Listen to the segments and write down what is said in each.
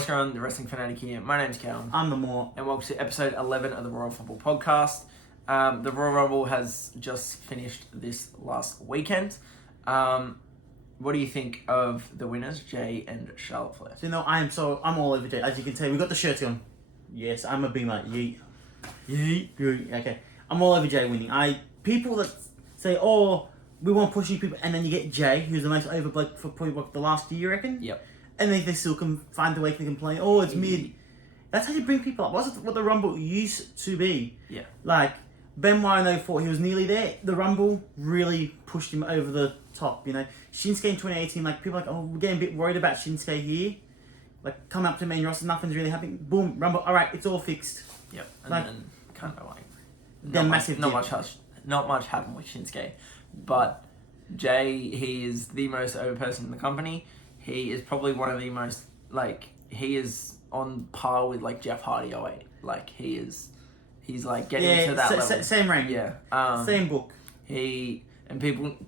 What's going on, the Wrestling Fanatic here? My name's Callum. I'm the Moore. And welcome to episode 11 of the Royal Fumble podcast. The Royal Rumble has just finished this last weekend. What do you think of the winners, Jay and Charlotte Flair? So, I'm all over Jay. As you can tell, we got the shirts on. Yes, I'm a beamer. Yeet. Okay. I'm all over Jay winning. People that say, oh, we want pushing people, and then you get Jay, who's a nice over bloke for probably the last year, you reckon? Yep. And then they still can find a way to complain, oh, it's mid. That's how you bring people up. That's what the Rumble used to be. Yeah. Like, Benoit in 04, he was nearly there. The Rumble really pushed him over the top, you know. Shinsuke in 2018, like, people are like, oh, we're getting a bit worried about Shinsuke here. Like, come up to main roster, nothing's really happening. Boom, Rumble, alright, it's all fixed. Yep. And like, then kind of like... Not much happened with Shinsuke. But Jay, he is the most over person in the company. He is probably one of the most, like, he is on par with, like, Jeff Hardy 08. Like, he's, like, getting to that level. Same rank. Yeah. Same book. And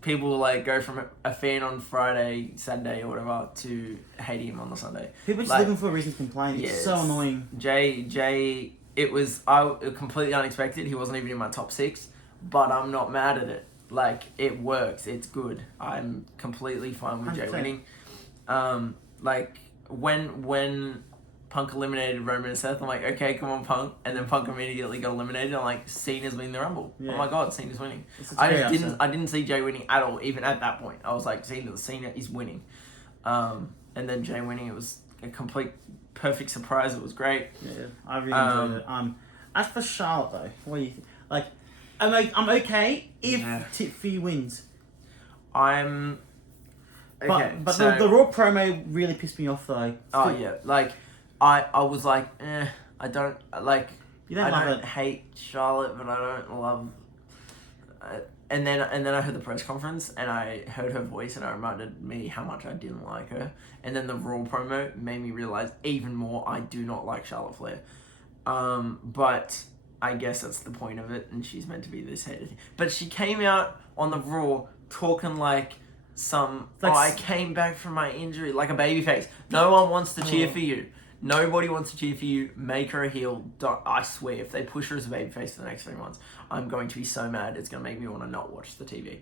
people, like, go from a fan on Friday, Saturday, or whatever, to hating him on the Sunday. People just like, looking for a reason to complain. Yeah, it's so annoying. Jay, it was completely unexpected. He wasn't even in my top 6, but I'm not mad at it. Like, it works. It's good. I'm completely fine with Jay winning. Like, when Punk eliminated Roman and Seth, I'm like, okay, come on, Punk. And then Punk immediately got eliminated. I'm like, Cena's winning the Rumble. Yeah. Oh my God, Cena's winning. I didn't see Jay winning at all, even at that point. I was like, Cena is winning. And then Jay winning, it was a complete perfect surprise. It was great. Yeah, I really enjoyed it. As for Charlotte though, what do you think? Like, I'm okay if Tiffy wins. I'm okay. But so, the Raw promo really pissed me off though. Oh yeah, like I was like, I don't like. You don't love don't hate Charlotte, but I don't love. And then I heard the press conference and I heard her voice and it reminded me how much I didn't like her. And then the Raw promo made me realize even more I do not like Charlotte Flair. But I guess that's the point of it, and she's meant to be this hater thing. But she came out on the Raw talking like I came back from my injury, like a babyface. No one wants to cheer for you. Nobody wants to cheer for you. Make her a heel. I swear, if they push her as a babyface for the next 3 months, I'm going to be so mad. It's going to make me want to not watch the TV.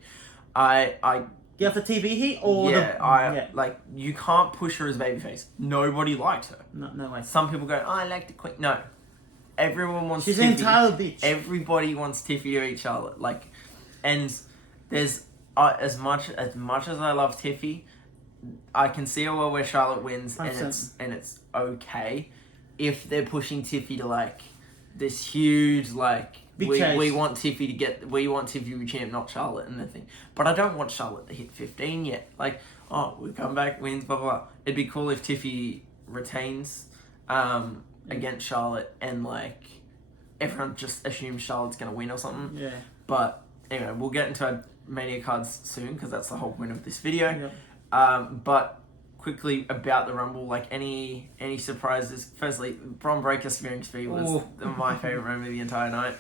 You have the TV heat or like, you can't push her as a babyface. Nobody likes her. No way. Some people go, I like the Queen. No. Everyone wants She's Tiffy. an entitled bitch. Everybody wants Tiffy to beat Charlotte. Like, and there's as much as I love Tiffy, I can see a world where Charlotte wins 100%. and it's okay if they're pushing Tiffy to like this huge like we want Tiffy to be champ, not Charlotte and the thing. But I don't want Charlotte to hit 15 yet. Like, oh, we come back, wins, blah blah blah. It'd be cool if Tiffy retains against Charlotte and like everyone just assumes Charlotte's gonna win or something. Yeah. But anyway, we'll get into our Mania cards soon because that's the whole point of this video. Yep. But quickly about the Rumble, like any surprises. Firstly, Bron Breakker spearing speed was my favorite moment of the entire night.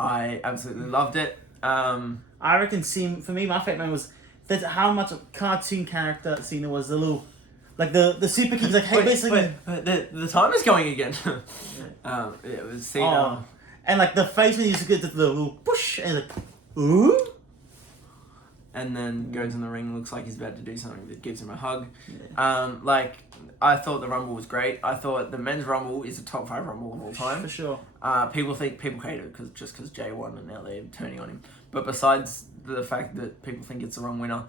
I absolutely loved it. I reckon for me, my favorite moment was how much a cartoon character Cena was. The little, like the super kid's like, hey, basically the timer's going again. It was Cena, and like the face when he used to get the little push and like, ooh. And then goes in the ring, looks like he's about to do something that gives him a hug. Yeah. Like, I thought the Rumble was great. I thought the men's Rumble is a top 5 Rumble of all time. For sure. People hate it because Jay won and now they're turning on him. But besides the fact that people think it's the wrong winner,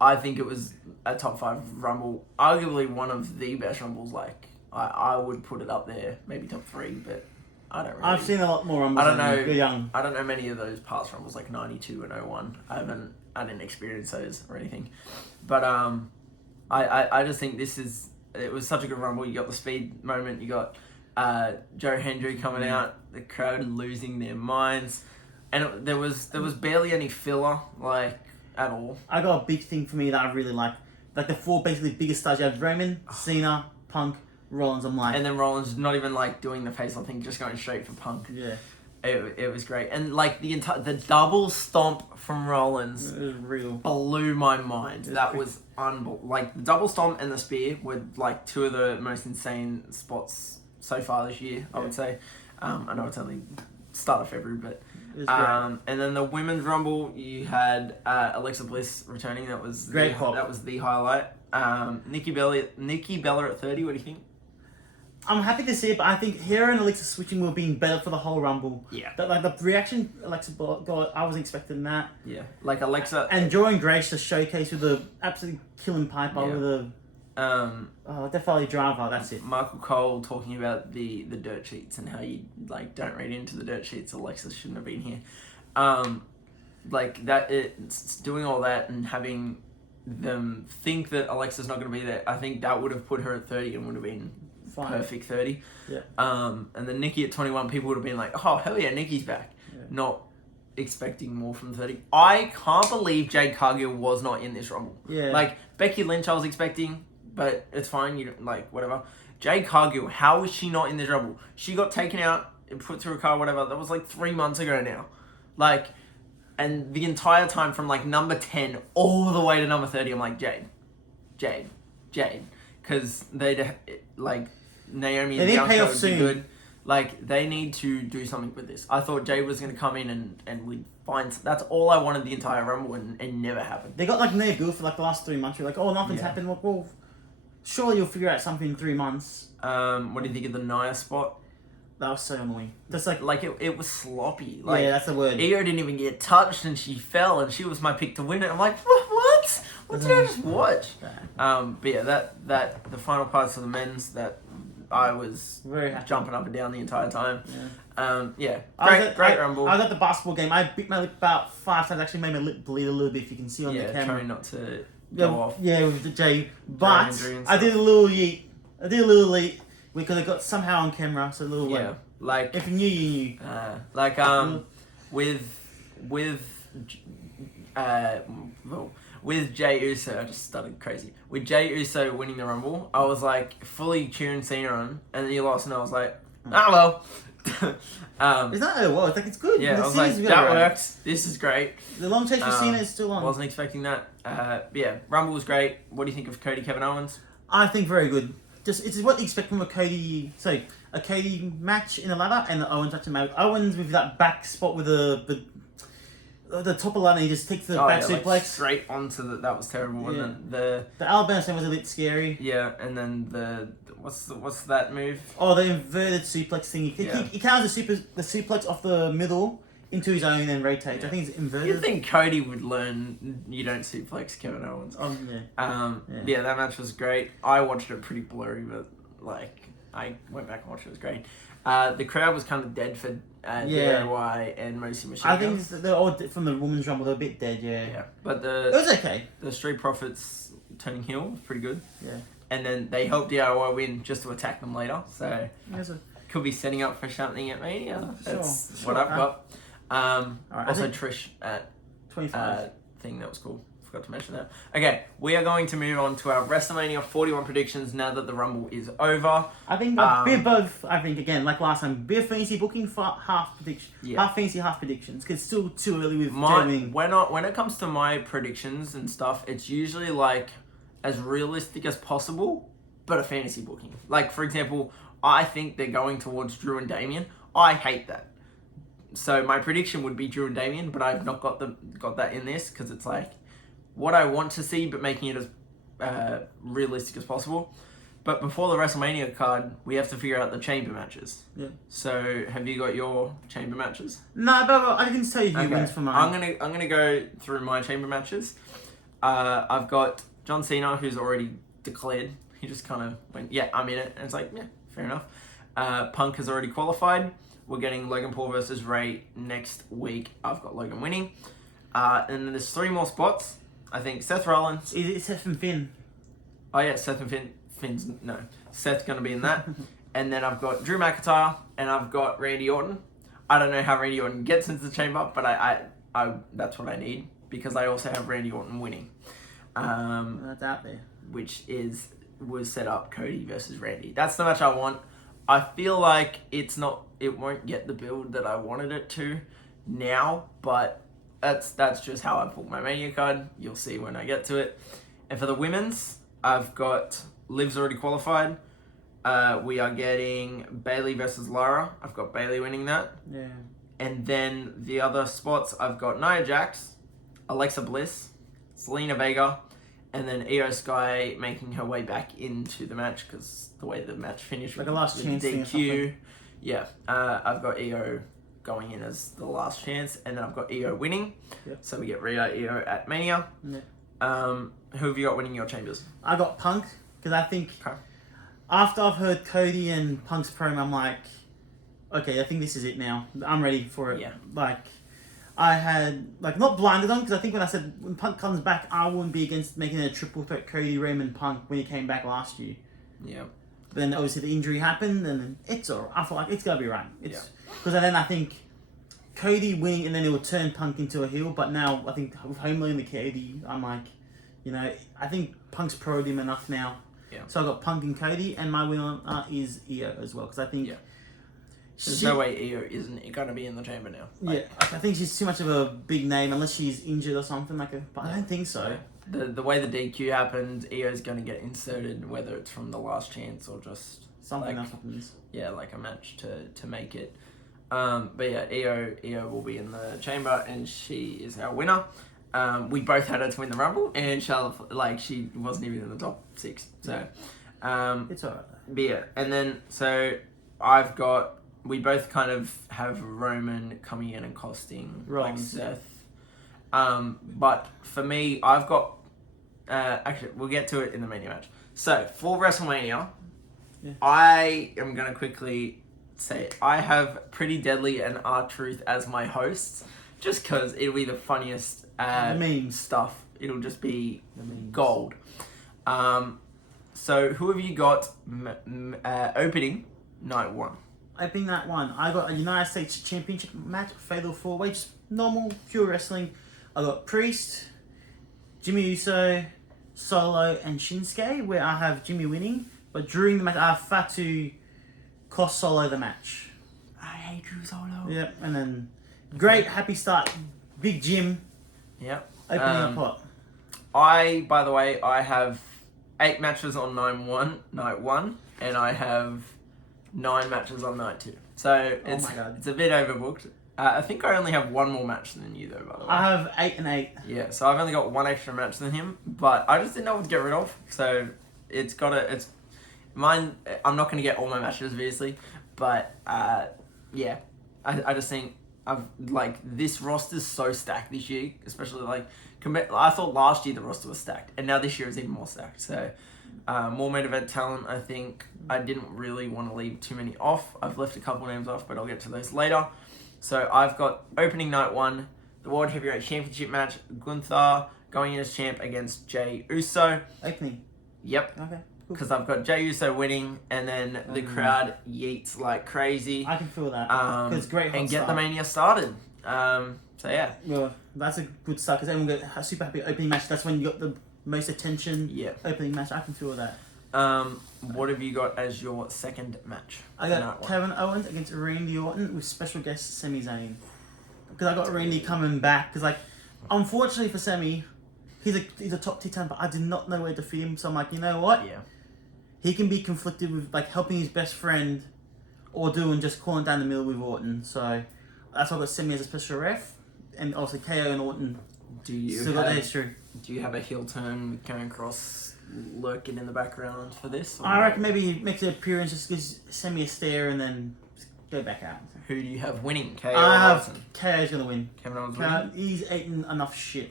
I think it was a top 5 Rumble. Arguably one of the best Rumbles. Like, I would put it up there, maybe top 3, but I don't really. I've seen a lot more Rumbles. You're young. I don't know many of those past Rumbles, like 92 and 01. I didn't experience those or anything. But I just think it was such a good Rumble. You got the speed moment, you got Joe Hendry coming out, the crowd losing their minds. And there was barely any filler, like, at all. I got a big thing for me that I really like. Like the 4 basically biggest stars. You have Roman, Cena, Punk, Rollins. I'm like, and then Rollins not even like doing the face-off thing, just going straight for Punk. Yeah. It was great, and like the double stomp from Rollins It was real. blew my mind. That was unbelievable. Like the double stomp and the spear were like two of the most insane spots so far this year. I would say. I know it's only start of February, but and then the women's rumble, you had Alexa Bliss returning. That was great. That was the highlight. Nikki Bella at 30. What do you think? I'm happy to see it, but I think her and Alexa switching will be better for the whole Rumble. Yeah. Like the reaction Alexa got, I wasn't expecting that. Yeah. Like Alexa. And Jordan Grace to showcase with the absolutely killing Piper with a. Definitely driver. That's it. Michael Cole talking about the dirt sheets and how you like don't read into the dirt sheets. Alexa shouldn't have been here. Like that. It's doing all that and having them think that Alexa's not going to be there. I think that would have put her at 30 and would have been. Fine. Perfect 30. Yeah. And then Nikki at 21, people would have been like, oh, hell yeah, Nikki's back. Yeah. Not expecting more from 30. I can't believe Jade Cargill was not in this Rumble. Yeah. Like, Becky Lynch I was expecting, but it's fine. You don't, like, whatever. Jade Cargill, how is she not in this Rumble? She got taken out and put through a car, whatever. That was like 3 months ago now. Like, and the entire time from like number 10 all the way to number 30, I'm like, Jade. Because they, like... Naomi and Bianca would be good. Like, they need to do something with this. I thought Jade was going to come in and we'd find... That's all I wanted the entire Rumble and it never happened. They got, like, Nia Bill for, like, the last 3 months. You're like, oh, nothing's happened. Well, surely you'll figure out something in 3 months. What do you think of the Nia spot? That was so annoying. Just like it was sloppy. Like, yeah, that's the word. Io didn't even get touched and she fell and she was my pick to win it. I'm like, what? What did I just watch? But yeah, that the final parts of the men's that... I was very happy. Jumping up and down the entire time. Yeah. Great Rumble. I got the basketball game. I bit my lip about 5 times. Actually made my lip bleed a little bit, if you can see on the camera. Trying not to go off. Yeah, with the J. But I did a little yeet. Because I got somehow on camera, so a little way. Like if you knew, you knew. With Jey Uso, I just started crazy. With Jey Uso winning the Rumble, I was like fully cheering Cena on, and then he lost, and I was like, well. It's not well. It's like it's good. Yeah, I was like, that works. This is great. The long chase for Cena is still on. Wasn't expecting that. Rumble was great. What do you think of Cody Kevin Owens? I think very good. It's what you expect from a Cody match in the ladder and the Owens match in the Owens with that back spot with the top of the ladder, he just takes the back suplex like straight onto that was terrible. Yeah. And then the Alabama thing was a bit scary. Yeah, and then what's that move? Oh, the inverted suplex thing. He counters the suplex off the middle into his own and then rotates. Yeah. I think it's inverted. You'd think Cody would learn you don't suplex Kevin Owens. Yeah, that match was great. I watched it pretty blurry, but like I went back and watched it. It was great. The crowd was kind of dead for DIY and Mercy Machine. I think they're all from the Women's Rumble. They're a bit dead, yeah. But it was okay. The Street Profits turning heel was pretty good. Yeah. And then they helped DIY win just to attack them later. So could be setting up for something at Mania. That's what I've got. Also Trish at 25 thing that was cool. Forgot to mention that. Okay, we are going to move on to our WrestleMania 41 predictions now that the Rumble is over. I think a bit above. I think again, like last time, bit of fantasy booking for half prediction, half fantasy, half predictions. Because it's still too early with when it comes to my predictions and stuff, it's usually like as realistic as possible, but a fantasy booking. Like for example, I think they're going towards Drew and Damian. I hate that. So my prediction would be Drew and Damian, but I've not got that in this because it's like what I want to see, but making it as realistic as possible. But before the WrestleMania card, we have to figure out the chamber matches. Yeah. So have you got your chamber matches? No, but I can tell you who wins for mine. I'm gonna go through my chamber matches. I've got John Cena, who's already declared. He just kind of went, yeah, I'm in it, and it's like, yeah, fair enough. Punk has already qualified. We're getting Logan Paul versus Ray next week. I've got Logan winning. And then there's 3 more spots. I think Seth Rollins. Is it Seth and Finn? Oh yeah, Seth and Finn. Seth's going to be in that. And then I've got Drew McIntyre and I've got Randy Orton. I don't know how Randy Orton gets into the chamber, but I that's what I need because I also have Randy Orton winning. That's out there. Which was set up Cody versus Randy. That's the match I want. I feel like it won't get the build that I wanted it to now, but that's just how I pulled my Mania card. You'll see when I get to it. And for the women's, I've got Liv's already qualified. We are getting Bailey versus Lara. I've got Bailey winning that. Yeah. And then the other spots, I've got Nia Jax, Alexa Bliss, Selena Vega, and then Io Sky making her way back into the match because the way the match finished Like with a last chance thing or DQ. something. Yeah, I've got Io going in as the last chance, and then I've got Io winning. Yep. So we get Rhea Io at Mania. Yeah. Who have you got winning your chambers? I got Punk because I think Okay. after I've heard Cody and Punk's promo, I'm like, okay, I think this is it now. I'm ready for it. Yeah. Like, I had, like, not blinded on, because I think when I said when Punk comes back, I wouldn't be against making a triple threat Cody, Raymond, Punk when he came back last year. Yeah. Then obviously the injury happened, and it's alright. I thought like it's gotta be right. Because then I think Cody winning, and then it would turn Punk into a heel. But now I think with Homely and the Cody, I'm like, you know, I think Punk's pro'd him enough now. Yeah. So I got Punk and Cody, and my winner is Io as well, because I think. Yeah. There's no way Io isn't going to be in the chamber now. Yeah, I think she's too much of a big name unless she's injured or something but I don't think so. The way the DQ happened, Io's going to get inserted, whether it's from the last chance or just Something else happens. Yeah, like a match to make it. But yeah, Io will be in the chamber, and she is our winner. We both had her to win the Rumble, and Charlotte, like, she wasn't even in the top 6. So, it's alright. but yeah, and then so we both kind of have Roman coming in and costing Rollins, like Seth. But for me, I've got actually we'll get to it in the Mania match. So for WrestleMania, I am gonna quickly say it. I have Pretty Deadly and R-Truth as my hosts, just because it'll be the funniest memes stuff. It'll just be gold. So who have you got opening night 1? Opening that one, I got a United States Championship match, Fatal 4-Way, just normal, pure wrestling. I got Priest, Jimmy Uso, Solo, and Shinsuke, where I have Jimmy winning. But during the match, I have Fatu cost Solo the match. I hate Drew Solo. Yep, and then great, happy start, Big Jim. Yep. Opening a pot. By the way, I have 8 matches on night one, and I have 9 matches on night 2. So it's a bit overbooked. I think I only have 1 more match than you, though, by the way. I have 8 and 8. Yeah, so I've only got 1 extra match than him, but I just didn't know what to get rid of. So it's mine. I'm not going to get all my matches, obviously, but yeah, I just think this roster's so stacked this year, especially I thought last year the roster was stacked, and now this year is even more stacked. So more main event talent. I think I didn't really want to leave too many off. I've left a couple names off, but I'll get to those later. So I've got opening night 1, the World Heavyweight Championship match, Gunther going in as champ against Jey Uso. Opening. Yep. Okay. Because I've got Jey Uso winning, and then the crowd yeets like crazy. I can feel that. Because great hot and get start. the Mania started. So yeah. Well, that's a good start because everyone got a super happy opening match. That's when you got the most attention. Yeah. Opening match. I can feel that. What have you got as your second match? I got Kevin Owens against Randy Orton with special guest Sami Zayn. Because I got Randy coming back. Because unfortunately for Sami, he's a top tier talent, but I did not know where to defeat him. So I'm like, you know what? Yeah. He can be conflicted with helping his best friend, or doing just calling down the middle with Orton. So that's why I got Sami as a special ref, and also KO and Orton. Do you have a heel turn with Karrion Kross lurking in the background for this? I reckon maybe he makes an appearance, just gives Sami a stare, and then go back out. Who do you have winning? KO or I have Orton? KO's gonna win. Kevin Owens winning? He's eaten enough shit.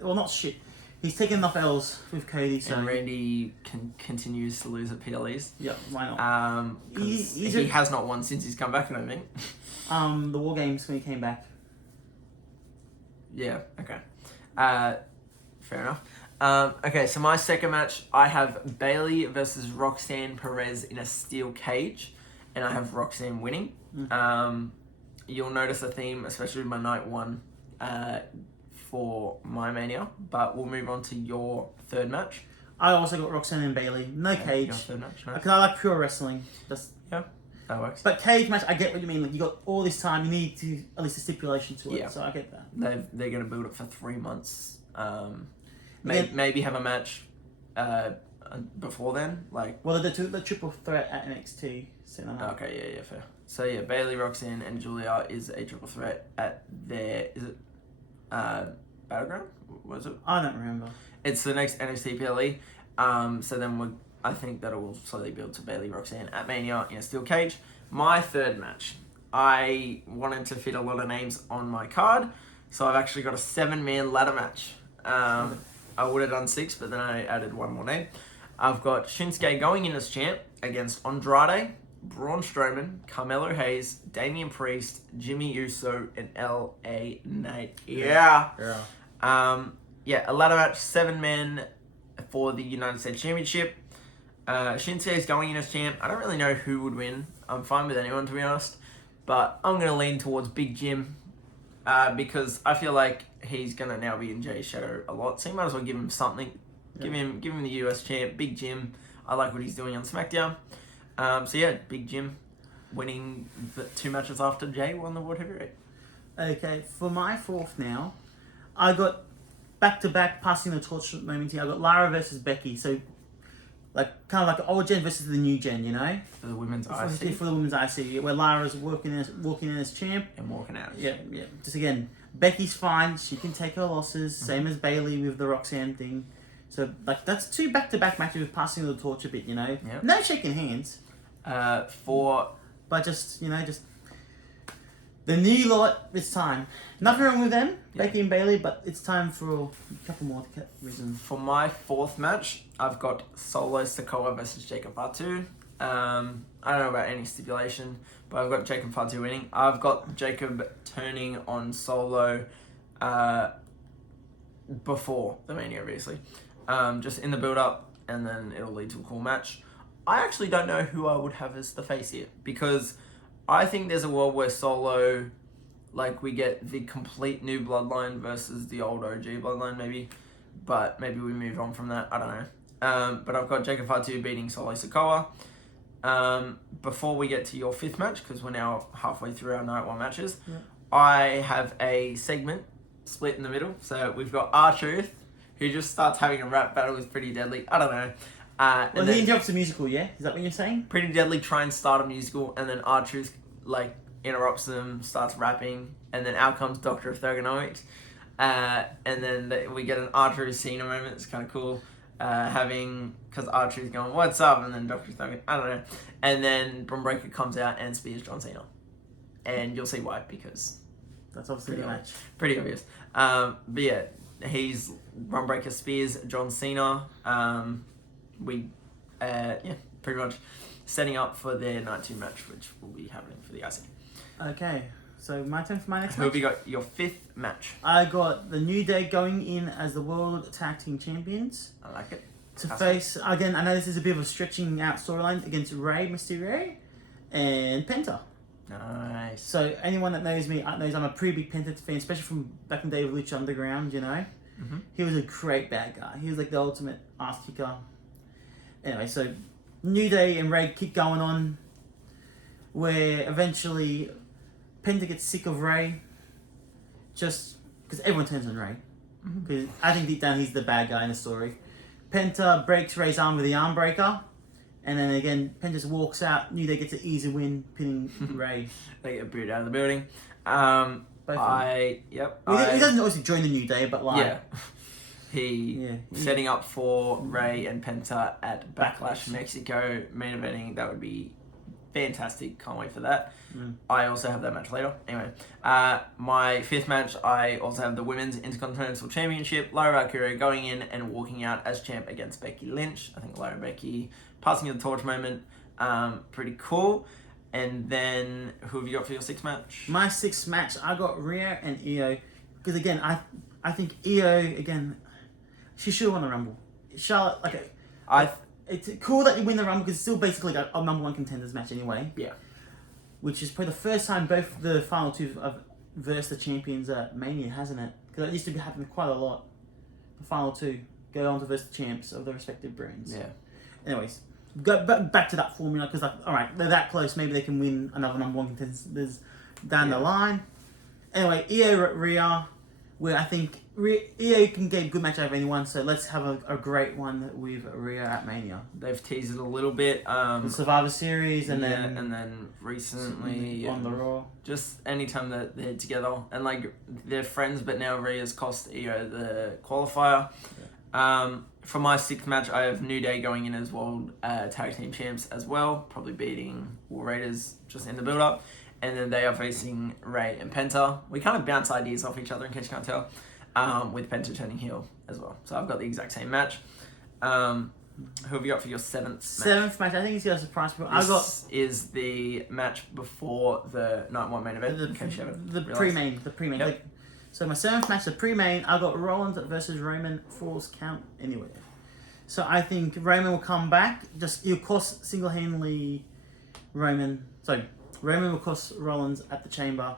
Well, not shit. He's taken enough L's with Cody, so... And Randy continues to lose at PLEs. Yep, why not? He has not won since he's come back, I don't think. The War Games when he came back. Yeah, okay. Fair enough. Okay, so my second match, I have Bailey versus Roxanne Perez in a steel cage, and I have Roxanne winning. You'll notice a theme, especially with my night 1, for my Mania, but we'll move on to your third match. I also got Roxanne and Bailey. No cage. Your third match, no? Because I like pure wrestling. That works. But cage match, I get what you mean. Like, you got all this time, you need to at least a stipulation to it. Yeah. So I get that. They're going to build it for 3 months. Then- Maybe have a match before then. Like, Well, the triple threat at NXT. okay, yeah, fair. So yeah, Bailey, Roxanne, and Julia is a triple threat at their Battleground? Was it? I don't remember. It's the next NXT PLE. So then I think that it will slowly build to Bailey, Roxanne at Mania in a steel cage. My third match. I wanted to fit a lot of names on my card, so I've actually got a 7-man ladder match. I would have done 6, but then I added 1 more name. I've got Shinsuke going in as champ against Andrade, Braun Strowman, Carmelo Hayes, Damian Priest, Jimmy Uso, and LA Knight. Yeah. A ladder match, 7 men for the United States Championship. Shinsuke is going in as champ. I don't really know who would win. I'm fine with anyone, to be honest. But I'm going to lean towards Big Jim because I feel like he's going to now be in Jay's shadow a lot. So you might as well give him something. Yeah. Give him the US champ, Big Jim. I like what he's doing on SmackDown. Big Jim winning the 2 matches after Jay won the World Heavyweight. Okay, for my fourth now, I got back-to-back passing the torch moment here. I got Lara versus Becky. So, kind of like the old gen versus the new gen, you know? For the women's IC. For the women's IC, where Lara's walking in as champ. And walking out. Yeah. Just again, Becky's fine. She can take her losses. Mm-hmm. Same as Bailey with the Roxanne thing. So, that's 2 back-to-back matches with passing the torch a bit, you know? Yep. No shaking hands. But just the new lot, it's time. Nothing wrong with them, Becky and Bailey, but it's time for a couple more reasons. For my 4th match, I've got Solo Sikoa versus Jacob Fatu. I don't know about any stipulation, but I've got Jacob Fatu winning. I've got Jacob turning on Solo before the Mania, obviously. Just in the build-up, and then it'll lead to a cool match. I actually don't know who I would have as the face here, because I think there's a world where Solo, we get the complete new bloodline versus the old OG bloodline, maybe. But maybe we move on from that. I don't know. But I've got Jacob Fatu beating Solo Sikoa. Before we get to your 5th match, because we're now halfway through our Night 1 matches, I have a segment split in the middle. So we've got R-Truth, who just starts having a rap battle with Pretty Deadly. I don't know. And he interrupts the musical, yeah? Is that what you're saying? Pretty Deadly try and start a musical, and then R-Truth, interrupts them, starts rapping, and then out comes Doctor of Thugonomics. And then we get an R-Truth Cena moment. It's kind of cool. Because R-Truth's going, what's up? And then Doctor Thugonomics, I don't know. And then Bron Breakker comes out and spears John Cena. And you'll see why, because... That's obviously the match. Pretty obvious. Bron Breakker spears John Cena. Pretty much setting up for their Night 2 match, which will be happening for the IC. Okay, so my turn for my next match. Who have you got your 5th match? I got the New Day going in as the World Tag Team Champions. I like it. To face, again, I know this is a bit of a stretching out storyline against Rey Mysterio and Penta. Nice. So anyone that knows me knows I'm a pretty big Penta fan, especially from back in the day with Lucha Underground, you know? Mm-hmm. He was a great bad guy. He was the ultimate ass kicker. Anyway, so New Day and Rey keep going on, where eventually Penta gets sick of Rey, just because everyone turns on Rey. Because I think deep down he's the bad guy in the story. Penta breaks Rey's arm with the arm breaker, and then again Penta just walks out. New Day gets an easy win, pinning Rey. They get booed out of the building. He doesn't always join the New Day, but setting up for Rey and Penta at Backlash Mexico, main eventing. That would be fantastic. Can't wait for that. I also have that match later. Anyway, my 5th match, I also have the Women's Intercontinental Championship. Lyra Valkyria going in and walking out as champ against Becky Lynch. I think Lyra Becky passing the torch moment. Pretty cool. And then, who have you got for your 6th match? My 6th match, I got Rhea and Io. Because again, I think Io, again, she should have won the Rumble. Charlotte, it's cool that you win the Rumble because it's still basically a number 1 contenders match anyway. Yeah. Which is probably the first time both the final 2 have versed the champions at Mania, hasn't it? Because it used to be happening quite a lot. The final 2 go on to verse the champs of their respective brands. Yeah. Anyways, go back to that formula because, like, all right, they're that close. Maybe they can win another number one contenders down the line. Anyway, Io at Rhea, where I think Io can get a good match out of anyone. So let's have a great one with Rhea at Mania. They've teased it a little bit. The Survivor Series and then recently on the Raw. Just anytime that they're together and like they're friends, but now Rhea's cost Io the qualifier. Yeah. For my 6th match, I have New Day going in as World Tag Team Champs as well, probably beating War Raiders just in the build-up. And then they are facing Ray and Penta. We kind of bounce ideas off each other in case you can't tell, with Penta turning heel as well. So I've got the exact same match. Who have you got for your 7th match? 7th match, I think it's got a surprise. This is the match before the Night 1 main event. The pre-main. Yep. So my 7th match, the pre-main, I got Rollins versus Roman, Falls Count Anywhere. So I think Roman will come back. He'll cost single-handedly Roman will cost Rollins at the Chamber.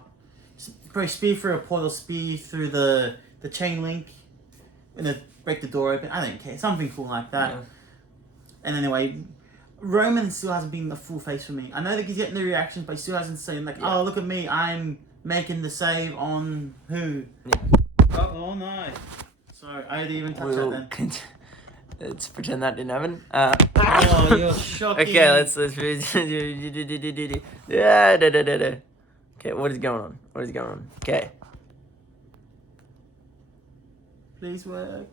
Probably spear through a portal, spear through the chain link, and then break the door open. I don't care. Something cool like that. Yeah. And anyway, Roman still hasn't been the full face for me. I know that he's getting the reactions, but he still hasn't seen like, oh, look at me, I'm making the save on who? Yeah. Oh no. Sorry, I didn't even touch that then. Let's pretend that didn't happen. Oh, you're shocking. Okay, let's yeah, Okay, what is going on? Okay. Please work.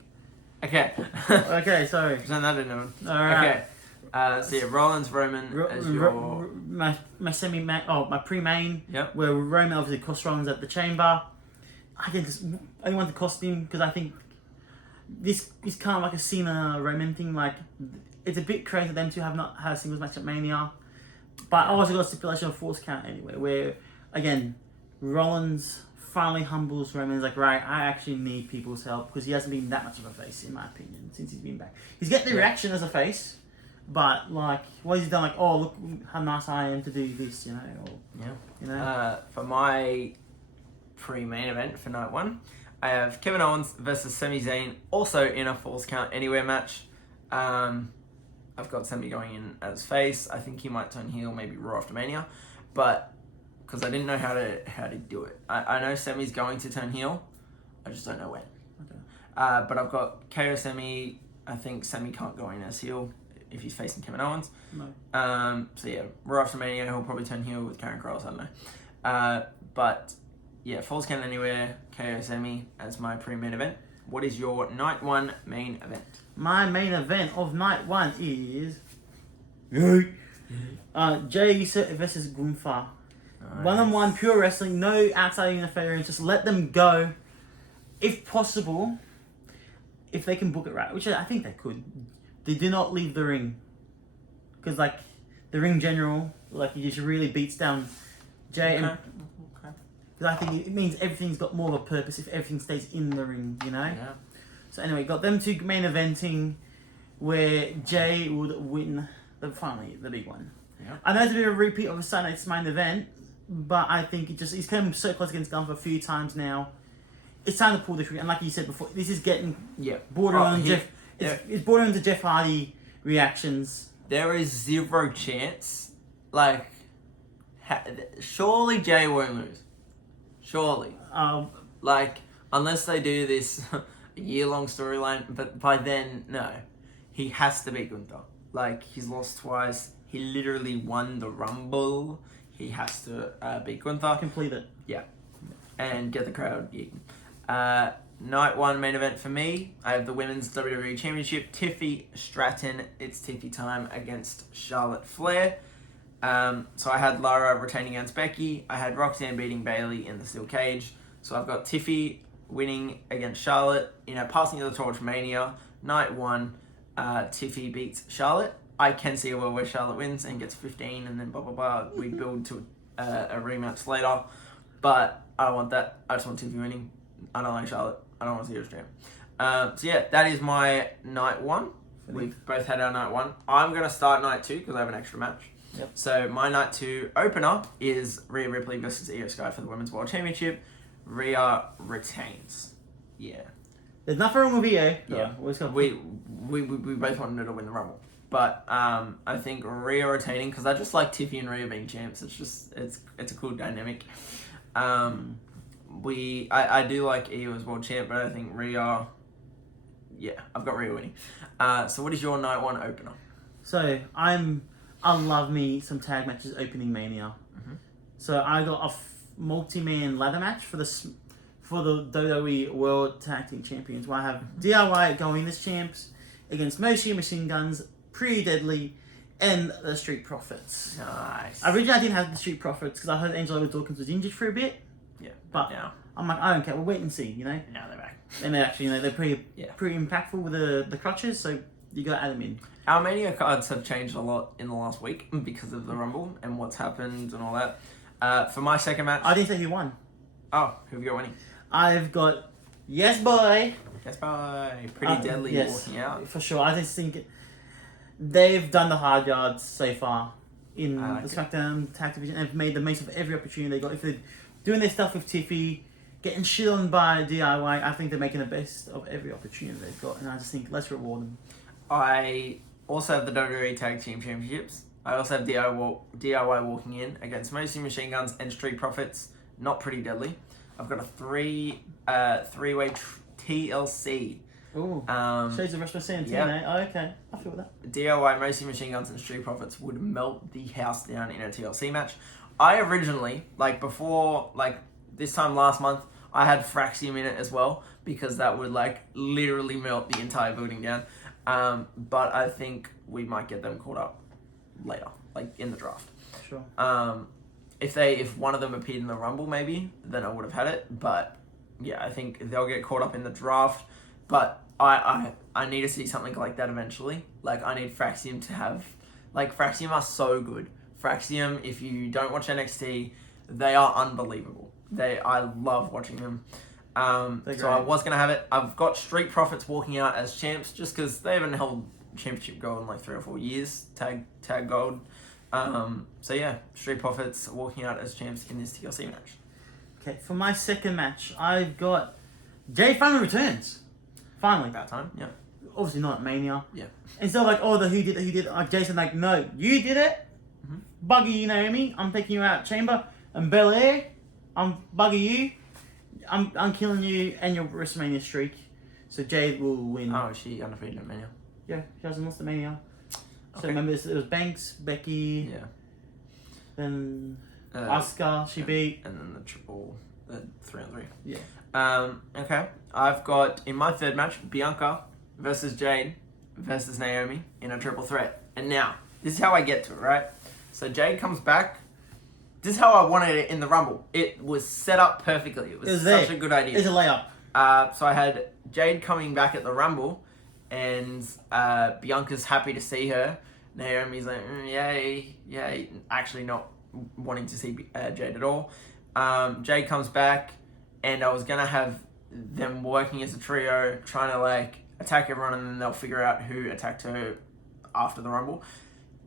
Okay. Okay, sorry. Pretend that didn't happen. Alright. Okay. So yeah, Rollins, Roman as your... my pre-main. Yep. Where Roman obviously cost Rollins at the Chamber. I want to cost him because I think this is kind of like a Cena Roman thing. Like, it's a bit crazy for them to have not had a singles match at Mania. But I also got a stipulation of Falls Count Anywhere, where, again, Rollins finally humbles Roman. He's like, right, I actually need people's help because he hasn't been that much of a face, in my opinion, since he's been back. He's getting the reaction as a face, but, like, what he's done, like, oh, look how nice I am to do this, you know? Or, you know? For my pre-main event for night 1, I have Kevin Owens versus Sami Zayn, also in a Falls Count Anywhere match. I've got Sami going in as face. I think he might turn heel, maybe Raw after Mania, but because I didn't know how to do it. I know Sami's going to turn heel, I just don't know when. Okay. But I've got KO Sami. I think Sami can't go in as heel if he's facing Kevin Owens. No. So yeah, Raw after Mania, he'll probably turn heel with Karen Cross. I don't know. But yeah, Falls Count Anywhere, KO Sami as my pre-main event. What is your night 1 main event? My main event of night 1 is Jay Uso versus Gunther. Nice. 1-on-1 pure wrestling, no outside interference. Just let them go, if possible. If they can book it right, which I think they could. They do not leave the ring, because like the ring general, like he just really beats down Jay. Okay. Because I think it means everything's got more of a purpose if everything stays in the ring, you know? Yeah. So anyway, got them two main eventing where Jay would win finally the big one. Yeah. I know it's a bit of a repeat of a Sunday's main event, but I think he's come so close against Gunther a few times now. It's time to pull the trigger. And like you said before, this is getting borderline Jeff. It's borderline to Jeff Hardy reactions. There is zero chance. Like, surely Jay won't lose. Surely. Like, unless they do this a year-long storyline, but by then, no. He has to beat Gunther. Like, he's lost twice. He literally won the Rumble. He has to beat Gunther. Complete it. Yeah. And get the crowd eating. Night 1 main event for me. I have the Women's WWE Championship. Tiffy Stratton. It's Tiffy time against Charlotte Flair. So I had Lara retaining against Becky. I had Roxanne beating Bayley in the steel cage. So I've got Tiffy winning against Charlotte in a passing of the torch Mania. Night 1, Tiffy beats Charlotte. I can see a world where Charlotte wins and gets 15 and then blah, blah, blah. We build to a rematch later. But I don't want that. I just want Tiffy winning. I don't like Charlotte. I don't want to see her stream. So yeah, that is my night 1. We've both had our night 1. I'm going to start night 2 because I have an extra match. Yep. So my night 2 opener is Rhea Ripley versus Io Sky for the Women's World Championship. Rhea retains. Yeah. There's nothing wrong with Io. Yeah. We both wanted her to win the Rumble. But I think Rhea retaining, because I just like Tiffy and Rhea being champs. It's a cool dynamic. I do like Io as world champ, but I think Rhea. Yeah, I've got Rhea winning. So what is your night one opener? So I love me some tag matches opening Mania. Mm-hmm. So I got a multi-man ladder match for the WWE World Tag Team Champions, where I have DIY going as champs against Moshi Machine Guns, Pretty Deadly, and the Street Profits. Nice. Originally, I didn't have the Street Profits because I heard Angelo Dawkins was injured for a bit. Yeah, but now I'm like, I don't care. We'll wait and see. You know. now they're back. And they're actually, they're pretty Yeah. pretty impactful with the crutches. So you got to add them in. Our Mania cards have changed a lot in the last week because of the Rumble and what's happened and all that. For my second match... I didn't say who won. Oh, who have you got winning? I've got Yes Boy. Yes, bye. Pretty Deadly walking out. For sure. I just think they've done the hard yards so far in like the SmackDown Tag Division and have made the most of every opportunity they got. If they're doing their stuff with Tiffy, getting shit on by DIY, I think they're making the best of every opportunity they've got. And I just think, let's reward them. I also have the WWE Tag Team Championships. I also have DIY walking in against Moshi Machine Guns and Street Profits. Not Pretty Deadly. I've got a three-way TLC. Ooh. Shows the rest of the Yep. eh? Oh, okay. I feel that. DIY, Moshi Machine Guns and Street Profits would melt the house down in a TLC match. I originally, before, this time last month, I had Fraxium in it as well, because that would, literally melt the entire building down. But I think we might get them caught up later, in the draft. Sure. If one of them appeared in the Rumble, maybe, then I would have had it. But, yeah, I think they'll get caught up in the draft. But I need to see something like that eventually. I need Fraxium to have... Fraxium are so good. Fraxium, if you don't watch NXT, they are unbelievable. I love watching them. So I was going to have it. I've got Street Profits walking out as champs just because they haven't held championship gold in 3 or 4 years. Tag gold. So yeah, Street Profits walking out as champs in this TLC match. Okay, for my second match, I've got Jay finally returns. Finally. About time, yeah. Obviously not at Mania. Yeah. Instead of oh, who did it? Jason no, you did it. Mm-hmm. Buggy Naomi, I'm taking you out Chamber. And Belair, I'm buggy you. I'm killing you and your WrestleMania streak. So Jade will win. Oh, is she undefeated at Mania? Yeah, she hasn't lost the Mania. So Okay. remember, it was Banks, Becky, Yeah. then Asuka, she beat. And then the 3-on-3. Yeah. Okay. I've got, in my third match, Bianca versus Jade versus Naomi in a triple threat. And now, this is how I get to it, right? So Jade comes back. This is how I wanted it in the Rumble. It was set up perfectly. It was such a good idea. It's a layup. So I had Jade coming back at the Rumble, and Bianca's happy to see her. Naomi's like, yay. Actually not wanting to see Jade at all. Jade comes back, and I was going to have them working as a trio, trying to attack everyone, and then they'll figure out who attacked her after the Rumble.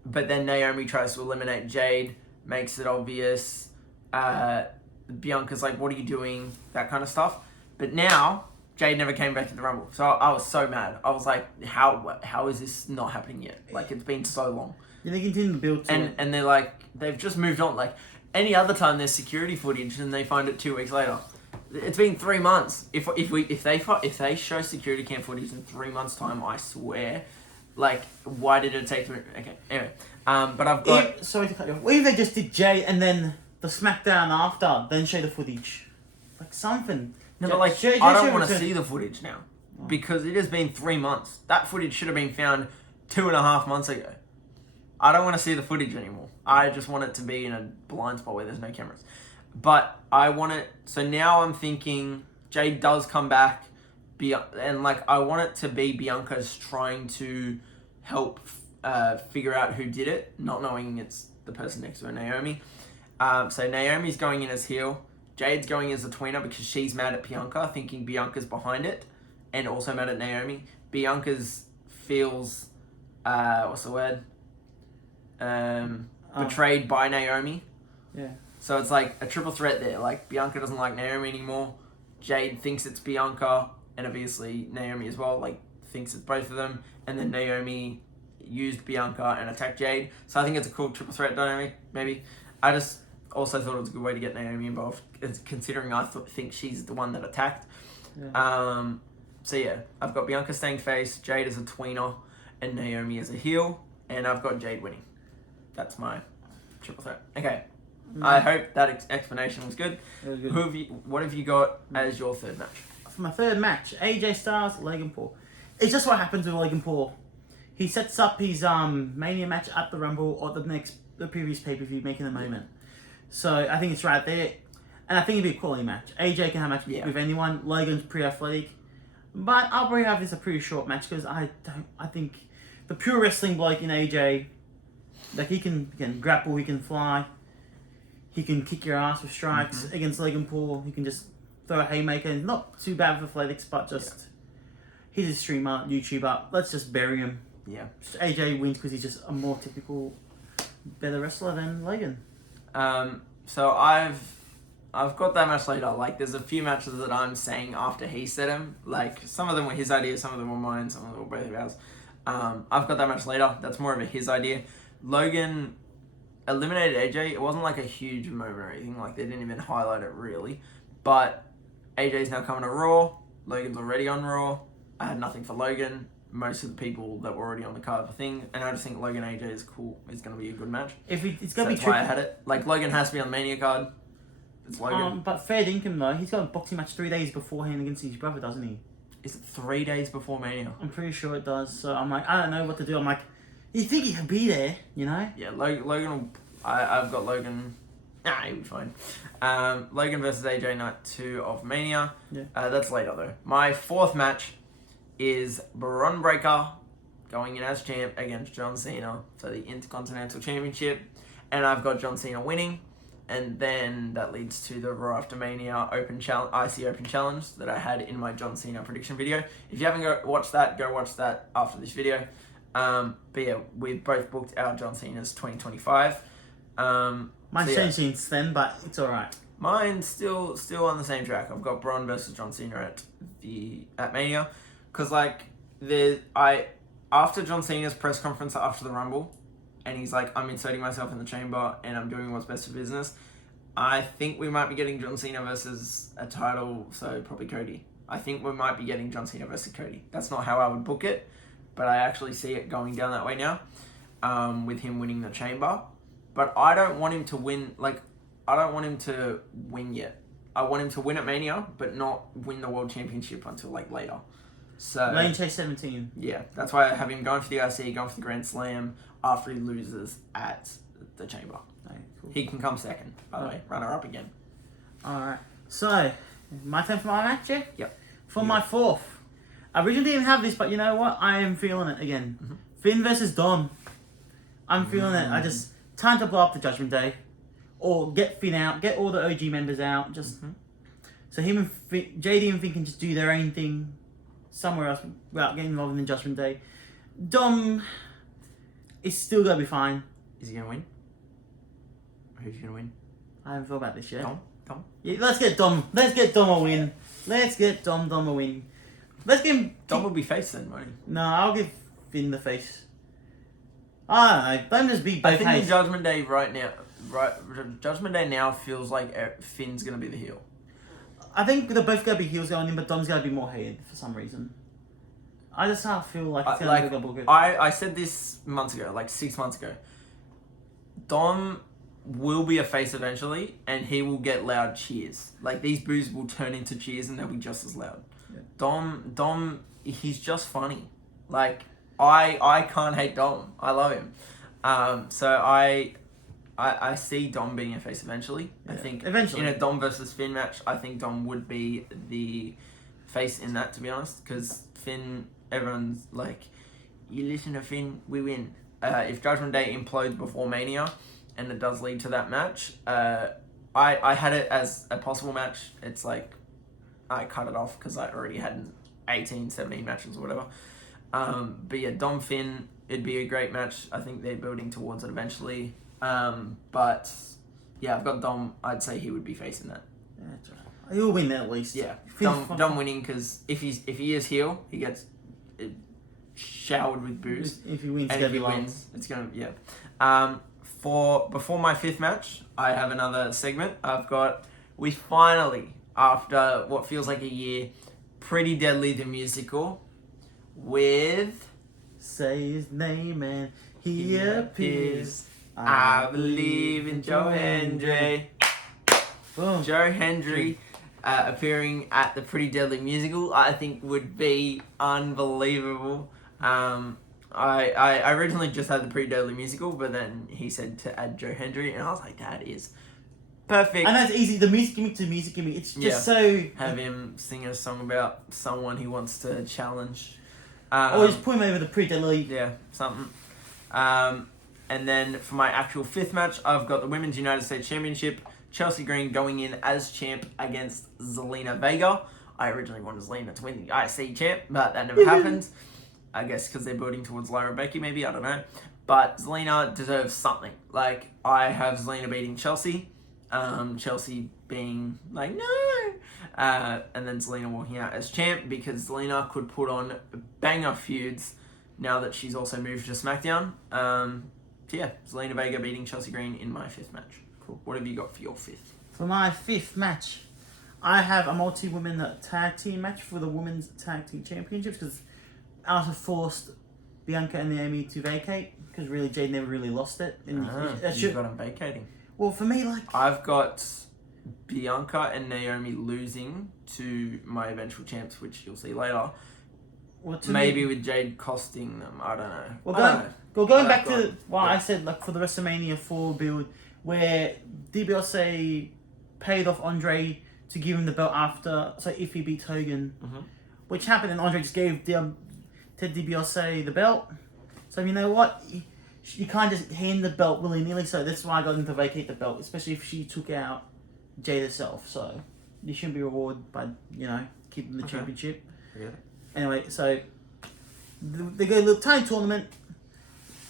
But then Naomi tries to eliminate Jade, makes it obvious. Bianca's like, what are you doing? That kind of stuff. But now, Jade never came back to the Rumble. So I was so mad. I was like, how is this not happening yet? It's been so long. Yeah, they continue to build to it. And they're like, they've just moved on. Any other time there's security footage and they find it 2 weeks later. It's been 3 months. If they show security cam footage in 3 months' time, I swear, why did it take 3... Okay, anyway. But I've got... Sorry to cut you off. What if they just did Jay and then the SmackDown after, then show the footage? Something. No, but I don't want to see the footage now. Because it has been 3 months. That footage should have been found 2.5 months ago. I don't want to see the footage anymore. I just want it to be in a blind spot where there's no cameras. But I want it... So now I'm thinking Jade does come back. And I want it to be Bianca's trying to help figure out who did it. Not knowing it's the person next to her, Naomi. So Naomi's going in as heel. Jade's going as a tweener because she's mad at Bianca, thinking Bianca's behind it. And also mad at Naomi. Bianca's feels... what's the word? Betrayed by Naomi. Yeah. So it's a triple threat there. Bianca doesn't like Naomi anymore. Jade thinks it's Bianca, and obviously Naomi as well. Thinks it's both of them. And then Naomi used Bianca and attacked Jade. So I think it's a cool triple threat dynamic, maybe. I just also thought it was a good way to get Naomi involved, considering I think she's the one that attacked. Yeah. So yeah, I've got Bianca staying face, Jade as a tweener, and Naomi as a heel, and I've got Jade winning. That's my triple threat. Okay. I hope that explanation was good. It was good. What have you got as your third match? For my third match, AJ Styles, Logan Paul. It's just what happens with Logan Paul. He sets up his Mania match at the Rumble or the previous pay-per-view, making the moment. So I think it's right there. And I think it'd be a quality match. AJ can have a match with anyone. Logan's pretty athletic. But I'll probably have this a pretty short match because I think the pure wrestling bloke in AJ, like he can grapple, he can fly, he can kick your ass with strikes. Against Logan Paul, he can just throw a haymaker. Not too bad with athletics, but just he's a streamer, YouTuber. Let's just bury him. Yeah. AJ wins because he's just a more typical, better wrestler than Logan. So I've got that match later. Like, there's a few matches that I'm saying after he said them. Like, some of them were his idea, some of them were mine, some of them were both of ours. I've got that match later. That's more of a his idea. Logan eliminated AJ. It wasn't like a huge moment or anything. Like, they didn't even highlight it really. But AJ's now coming to Raw. Logan's already on Raw. I had nothing for Logan. Most of the people that were already on the card for thing, and I just think Logan AJ is cool. It's going to be a good match. It's going to be That's tricky. why I had it. Like, Logan has to be on the Mania card. It's Logan. But fair dinkum though, he's got a boxing match 3 days beforehand against his brother, doesn't he? Is it 3 days before Mania? I'm pretty sure it does. So I'm like, I don't know what to do. I'm like, you think he can be there, you know? Yeah, Logan will... I've got Logan... Nah, he'll be fine. Logan versus AJ Night 2 of Mania. Yeah. That's later though. My fourth match is Braun Breaker going in as champ against John Cena for the Intercontinental Championship. And I've got John Cena winning. And then that leads to the Raw After Mania IC Open Challenge that I had in my John Cena prediction video. If you haven't watched that, go watch that after this video. But yeah, we've both booked our John Cena's 2025. Mine's changed since then, but it's alright. Mine's still on the same track. I've got Braun versus John Cena at Mania. Because like after John Cena's press conference after the Rumble, and he's like, I'm inserting myself in the chamber and I'm doing what's best for business, I think we might be getting John Cena versus a title, so probably Cody. I think we might be getting John Cena versus Cody. That's not how I would book it, but I actually see it going down that way now, with him winning the chamber. But I don't want him to win, I don't want him to win yet. I want him to win at Mania, but not win the World Championship until later. So Lane Chase 17. Yeah, that's why I have him going for the IC, going for the Grand Slam after he loses at the chamber. Okay, cool. He can come second, by the way, runner up again. Alright, so my turn for my match, yeah? Yep. For my fourth. I originally didn't have this, but you know what? I am feeling it again. Finn versus Dom. I'm feeling it. Time to blow up the Judgment Day. Or get Finn out, get all the OG members out. So him and Finn, JD and Finn can just do their own thing somewhere else without getting involved in the Judgment Day. Dom is still going to be fine. Is he going to win? Who's going to win? I haven't thought about this yet. Dom? Yeah, let's get Dom. Let's get Dom a win. Let's get Dom a win. Let's give him... Dom will be face then, won't he? No, I'll give Finn the face. I don't know. Don't just be both I think face. the Judgment Day now feels like Finn's going to be the heel. I think they're both going to be heels going in, but Dom's going to be more hated for some reason. I just feel like it's going to be good. I said this months ago, 6 months ago. Dom will be a face eventually, and he will get loud cheers. These boos will turn into cheers, and they'll be just as loud. Yeah. Dom, he's just funny. I can't hate Dom. I love him. So I see Dom being a face eventually. Yeah. I think eventually in a Dom versus Finn match, I think Dom would be the face in that, to be honest, because Finn, everyone's like, you listen to Finn, we win. If Judgment Day implodes before Mania, and it does lead to that match, I had it as a possible match. It's I cut it off because I already had 18, 17 matches or whatever. But yeah, Dom Finn, it'd be a great match. I think they're building towards it eventually. But yeah, I've got Dom. I'd say he would be facing that. Yeah, that's right. He'll win that at least. Yeah, Dom winning, because if he is heel, he gets showered with boos. If he wins, And if he wins, it's gonna before my 5th match, I have another segment. We finally, after what feels like a year, Pretty Deadly the musical with say his name and he appears. I believe in Joe Hendry. Boom. Joe Hendry appearing at the Pretty Deadly musical, I think would be unbelievable. I originally just had the Pretty Deadly musical, but then he said to add Joe Hendry, and I was like, that is perfect. And that's easy. The music gimmick to music gimmick. It's just so... Have him sing a song about someone he wants to challenge. Or just put him over the Pretty Deadly. Yeah, something. And then for my actual 5th match, I've got the Women's United States Championship. Chelsea Green going in as champ against Zelina Vega. I originally wanted Zelina to win the IC champ, but that never happened. I guess because they're building towards Lyra Becky, maybe, I don't know. But Zelina deserves something. Like, I have Zelina beating Chelsea. Chelsea being like, no! And then Zelina walking out as champ because Zelina could put on banger feuds now that she's also moved to SmackDown. Zelina Vega beating Chelsea Green in my 5th match. Cool. What have you got for your 5th? For my 5th match, I have a multi-women tag team match for the Women's Tag Team Championships because Alexa forced Bianca and Naomi to vacate because really Jade never really lost it. And you've got them vacating. Well, for me, like... I've got Bianca and Naomi losing to my eventual champs, which you'll see later. Well, maybe with Jade costing them. I don't know. Well, going back to what I said, like for the WrestleMania 4 build, where DiBiase paid off Andre to give him the belt after, so if he beat Hogan, which happened, and Andre just gave Ted DiBiase the belt. So you know what, you can't just hand the belt willy nilly. So that's why I got him to vacate the belt, especially if she took out Jade herself. So you shouldn't be rewarded by keeping the championship. Yeah. Anyway, so they go to a little tiny tournament,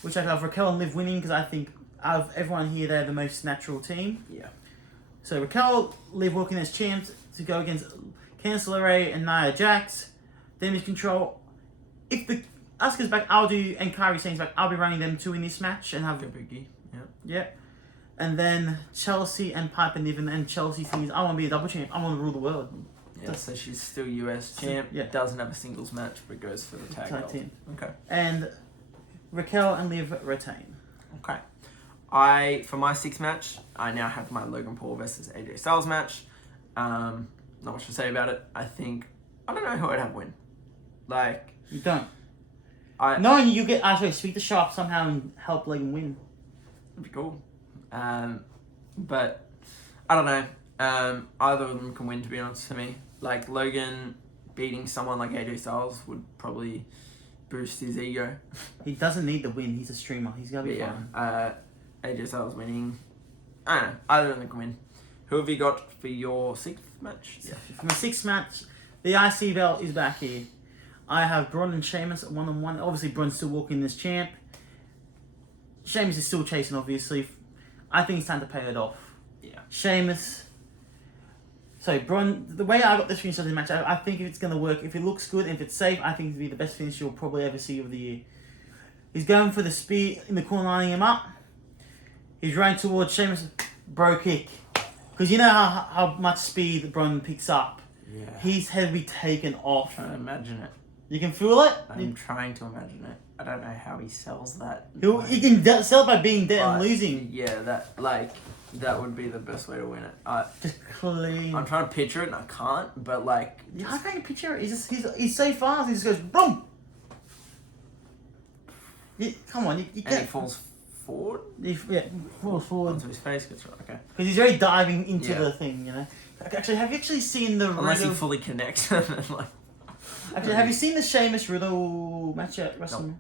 which I have Raquel and Liv winning because I think out of everyone here, they're the most natural team. Yeah. So Raquel, Liv working as champs to go against Candice LeRae and Nia Jax. Damage control. If the Asuka's back, and Kairi Sane's back, I'll be running them 2 in this match and have... Biggie. Yeah. Yeah. And then Chelsea and Piper Niven, and Chelsea thinks, I want to be a double champ. I want to rule the world. Yeah, so she's still US champ. Yeah. Doesn't have a singles match, but goes for the tag team. Okay. And Raquel and Liv retain. Okay. For my 6th match, I now have my Logan Paul versus AJ Styles match. Not much to say about it. I don't know who I'd have win. Like... You don't. No, you get actually speak the shop somehow and help Logan win. That'd be cool. But I don't know. Either of them can win, to be honest, for me. Like, Logan beating someone like AJ Styles would probably boost his ego. He doesn't need the win. He's a streamer. He's going to be fine. AJ Styles winning. I don't know. Either of them can win. Who have you got for your 6th match? Yeah. For my 6th match, the IC belt is back here. I have Braun and Sheamus at 1-on-1. Obviously, Braun's still walking as champ. Sheamus is still chasing, obviously. I think it's time to pay it off. Yeah. Sheamus... So, Braun, the way I got this finish of this match, I think if it's going to work, if it looks good, and if it's safe, I think it'll be the best finish you'll probably ever see of the year. He's going for the speed in the corner, lining him up. He's running towards Sheamus. Bro kick. Because you know how much speed Braun picks up. Yeah. His head will be taken off. I'm trying to imagine it. You can feel it? I'm trying to imagine it. I don't know how he sells that. He can sell it by being dead and losing. Yeah, that would be the best way to win it. Just clean. I'm trying to picture it and I can't, but like... How can you picture it? He's so fast, he just goes boom! Come on, you can't... And he falls forward? Falls forward. Onto his face gets right, okay. Because he's already diving into the thing, you know? Actually, have you actually seen the Unless he fully connects and then like... Actually, have you seen the Sheamus Riddle match at WrestleMania? Nope.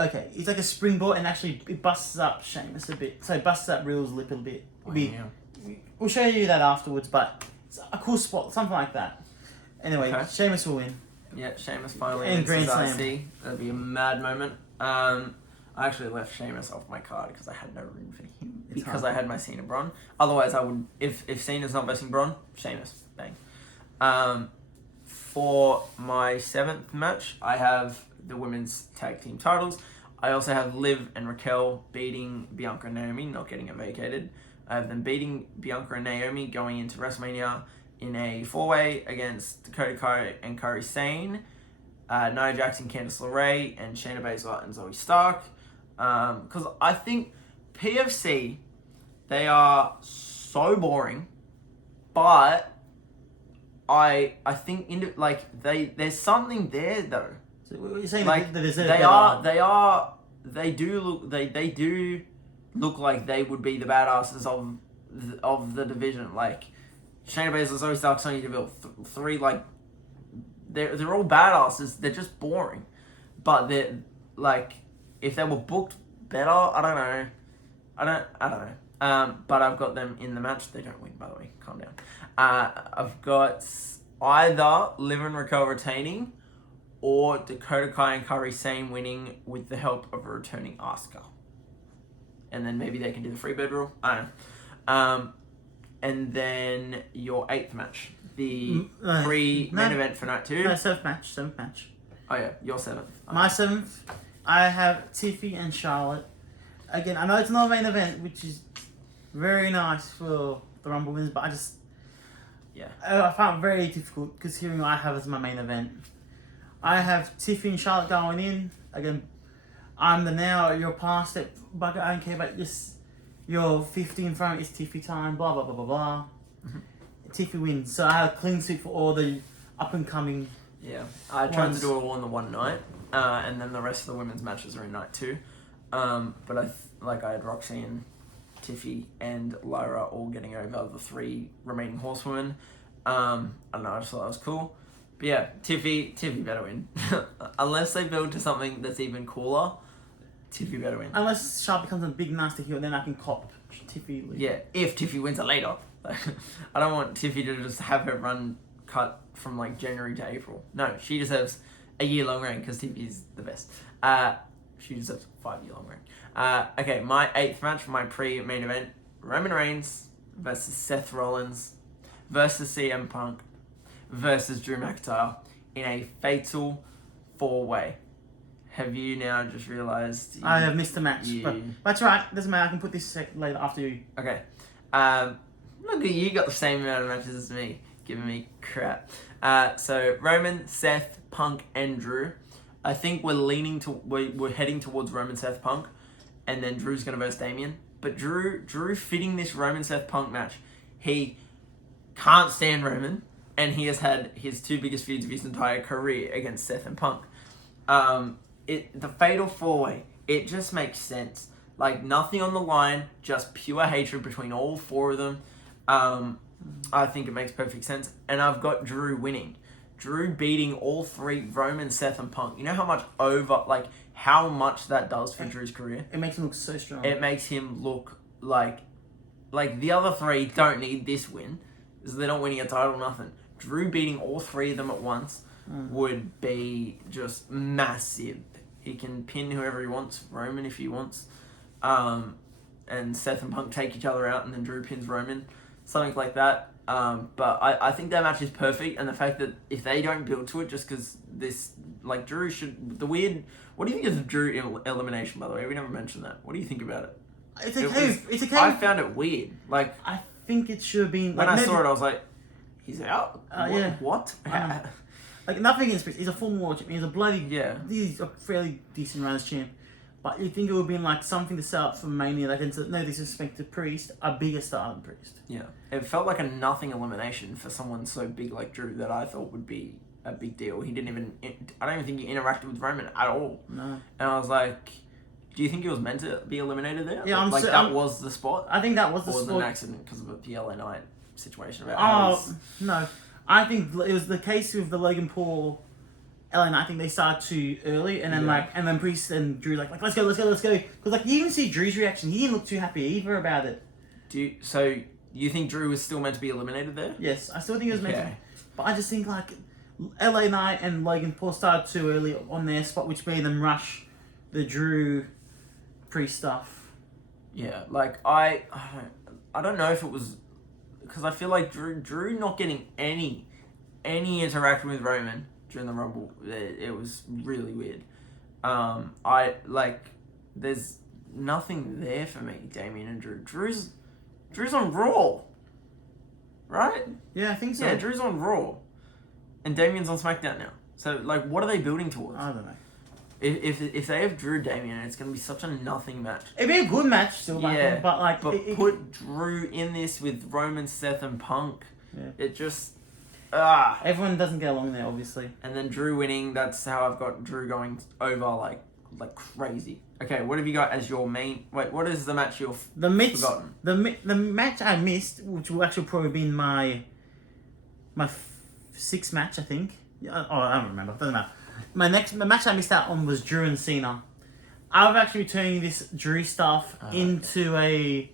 Okay, it's like a springboard and actually it busts up Sheamus a bit. So it busts up Riddle's lip a bit. We'll show you that afterwards, but it's a cool spot, something like that. Anyway, Sheamus will win. Yeah, Sheamus finally and wins Grand his Slam. IC. That'd be a mad moment. I actually left Sheamus off my card because I had no room for him. Because I had my Cena Braun. Otherwise, I would... If Cena's not versing Braun, Sheamus. Bang. For my 7th match, I have the women's tag team titles. I also have Liv and Raquel beating Bianca and Naomi, not getting it vacated. I have them beating Bianca and Naomi going into WrestleMania in a 4-way against Dakota Kai and Kairi Sane, Nia Jackson, Candice LeRae, and Shayna Baszler and Zoe Stark. Because I think PFC, they are so boring, but I think there's something there though. So what you're saying Like that they do look like they would be the badasses of the division. Like Shayna Baszler, Zoe Stark, Sonya Deville, three like they're all badasses. They're just boring, but they're like if they were booked better, I don't know. But I've got them in the match. They don't win, by the way. Calm down. I've got either Liv and Raquel retaining, or Dakota Kai and Kairi Sane winning with the help of a returning Asuka. And then maybe they can do the freebird rule. I don't know. And then your 8th match. The main event for night 2. No, 7th match. Oh yeah, your 7th. My 7th, I have Tiffy and Charlotte. Again, I know it's not a main event, which is very nice for the Rumble wins, but I found it very difficult considering what I have as my main event. I have Tiffy and Charlotte going in. Again, I'm the now, you're past it, but I don't care about just your 15 front, it's Tiffy time, blah, blah, blah, blah, blah. Mm-hmm. Tiffy wins. So I have a clean sweep for all the up and coming. Yeah, I tried to do it all on the one night, and then the rest of the women's matches are in night 2. But I had Roxy and Tiffy and Lyra all getting over the 3 remaining horsewomen. I don't know, I just thought that was cool. But yeah, Tiffy better win. Unless they build to something that's even cooler, Tiffy better win. Unless Charlotte becomes a big nasty heel, then I can cop Tiffy. Yeah, if Tiffy wins it later. I don't want Tiffy to just have her run cut from like January to April. No, she deserves a year-long reign because Tiffy's the best. She deserves a 5-year long reign. Okay, my 8th match for my pre-main event, Roman Reigns versus Seth Rollins versus CM Punk versus Drew McIntyre in a fatal 4-way. Have you now just realised... I have missed the match. But that's right, doesn't matter, I can put this later after you. Okay. Look at you, got the same amount of matches as me, giving me crap. So, Roman, Seth, Punk, and Drew. I think we're heading towards Roman, Seth, Punk, and then Drew's going to verse Damian. But Drew fitting this Roman, Seth, Punk match, he can't stand Roman, and he has had his 2 biggest feuds of his entire career against Seth and Punk. The fatal 4-way, it just makes sense. Like, nothing on the line, just pure hatred between all 4 of them. I think it makes perfect sense. And I've got Drew winning. Drew beating all 3, Roman, Seth, and Punk. You know how much that does for Drew's career? It makes him look so strong. It makes him look like the other 3 don't need this win. Because they're not winning a title, nothing. Drew beating all 3 of them at once would be just massive. He can pin whoever he wants, Roman if he wants. And Seth and Punk take each other out and then Drew pins Roman. Something like that. But I think that match is perfect, and the fact that if they don't build to it just because this, like, Drew should... What do you think of Drew elimination, by the way? We never mentioned that. What do you think about it? It's okay. It's okay. I found it weird. Like, I think it should have been... When I saw it, I was like, he's out? Yeah. What? Like, nothing against He's a former world champ. He's a bloody... Yeah. He's a fairly decent rounds champ. But you think it would have been like something to set up for Mania, like, no disrespect to Priest, a bigger star than Priest. Yeah. It felt like a nothing elimination for someone so big like Drew that I thought would be a big deal. I don't even think he interacted with Roman at all. No. And I was like, do you think he was meant to be eliminated there? Yeah, that was the spot? I think that was the spot. Or was it an accident because of the LA Knight situation? No. I think it was the case with the Logan Paul... Ellen, I think they started too early, and then and then Priest and Drew like let's go. Because you even see Drew's reaction; he didn't look too happy either about it. So you think Drew was still meant to be eliminated there? Yes, I still think he was meant to. But I just think LA Knight and Logan Paul started too early on their spot, which made them rush the Drew Priest stuff. Yeah, I don't know if it was because I feel like Drew not getting any interaction with Roman during the Rumble, it was really weird. There's nothing there for me, Damien and Drew. Drew's on Raw, right? Yeah, I think so. Yeah, Drew's on Raw, and Damien's on SmackDown now. So, like, what are they building towards? I don't know. If they have Drew Damien, it's going to be such a nothing match. It'd be a good match still, Yeah, but put Drew in this with Roman, Seth, and Punk. Yeah. It just everyone doesn't get along there, obviously. And then Drew winning. That's how I've got Drew going over like crazy. Okay, what have you got as your main? Wait, what is the match you've forgotten? The match I missed, which will actually probably be my sixth match, I think. I don't remember. Doesn't matter. My match I missed out on was Drew and Cena. I've actually been turning this Drew stuff into a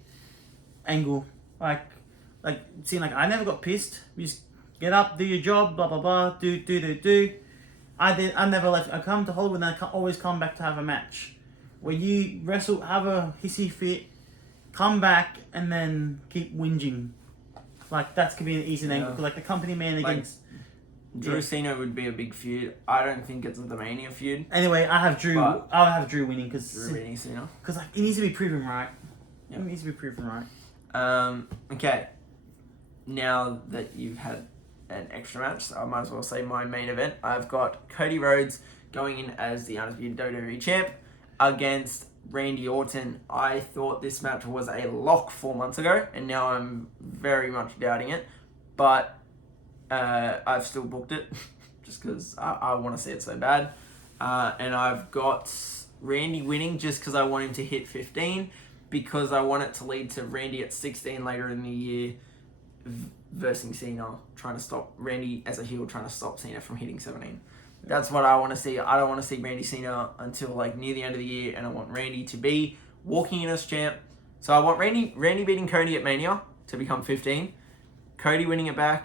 angle. Like seeing I never got pissed. You just get up, do your job, blah blah blah, do. I never left. I come to Hollywood and I always come back to have a match. Where you wrestle, have a hissy fit, come back and then keep whinging. Like that's could be an easy angle. Like the company man against Drew Cena would be a big feud. I don't think it's the Mania feud. Anyway, I have Drew. I'll have Drew winning because Drew winning Cena. Because it needs to be proven right. Yep. It needs to be proven right. Okay. Now that you've had an extra match, so I might as well say my main event. I've got Cody Rhodes going in as the Undisputed WWE Champ against Randy Orton. I thought this match was a lock 4 months ago, and now I'm very much doubting it. But I've still booked it just because I want to see it so bad. And I've got Randy winning just because I want him to hit 15, because I want it to lead to Randy at 16 later in the year versus Cena, trying to stop Randy as a heel, trying to stop Cena from hitting 17. That's what I want to see. I don't want to see Randy Cena until near the end of the year, and I want Randy to be walking in as champ. So I want Randy beating Cody at Mania to become 15, Cody winning it back,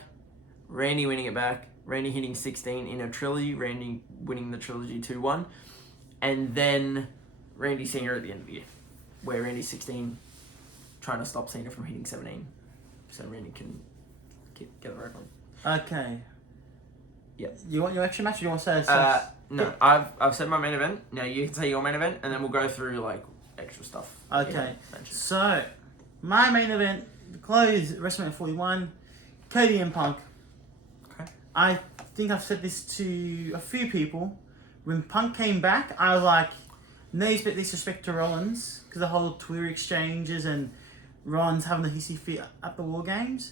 Randy winning it back, Randy hitting 16 in a trilogy, Randy winning the trilogy 2-1, and then Randy Cena at the end of the year, where Randy's 16, trying to stop Cena from hitting 17, so Randy can get the record. Okay. Yeah. You want your extra match, or do you want to say? No, I've said my main event. Now you can say your main event, and then we'll go through extra stuff. Okay. So, my main event, close WrestleMania 41, Cody and Punk. Okay. I think I've said this to a few people. When Punk came back, I was like, no disrespect to Rollins, because the whole Twitter exchanges and Rollins having the hissy fit at the War Games.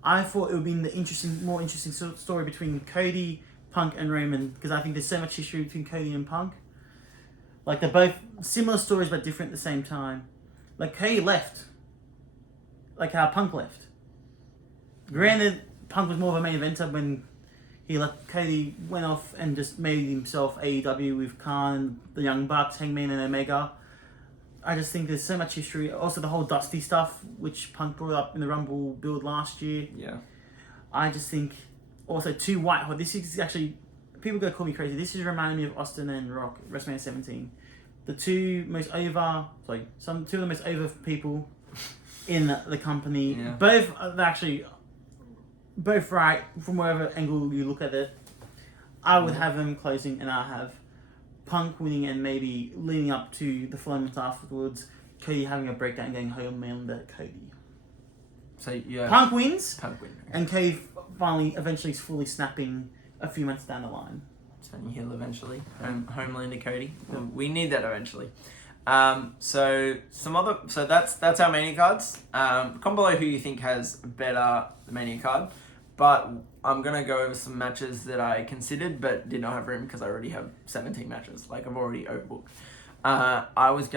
I thought it would be more interesting story between Cody, Punk, and Roman, because I think there's so much history between Cody and Punk. They're both similar stories but different at the same time. Cody left, how Punk left. Granted, Punk was more of a main eventer when he left. Cody went off and just made himself AEW with Khan, the Young Bucks, Hangman, and Omega. I just think there's so much history. Also, the whole Dusty stuff, which Punk brought up in the Rumble build last year. Yeah. I just think, also, two white hot. This is actually, people are going to call me crazy. This is reminding me of Austin and Rock, WrestleMania 17. The two of the most over people in the company. Yeah. Both are actually, both right from wherever angle you look at it. I would have them closing, and I have Punk winning and maybe leading up to the following month afterwards, Cody having a breakdown and going home on Cody. So yeah, Punk wins, okay. and Cody finally, eventually, is fully snapping a few months down the line. Turning heel eventually, Homelander Cody. We need that eventually. So that's our Mania cards. Comment below who you think has better Mania card. But I'm going to go over some matches that I considered but did not have room because I already have 17 matches. I've already overbooked. I was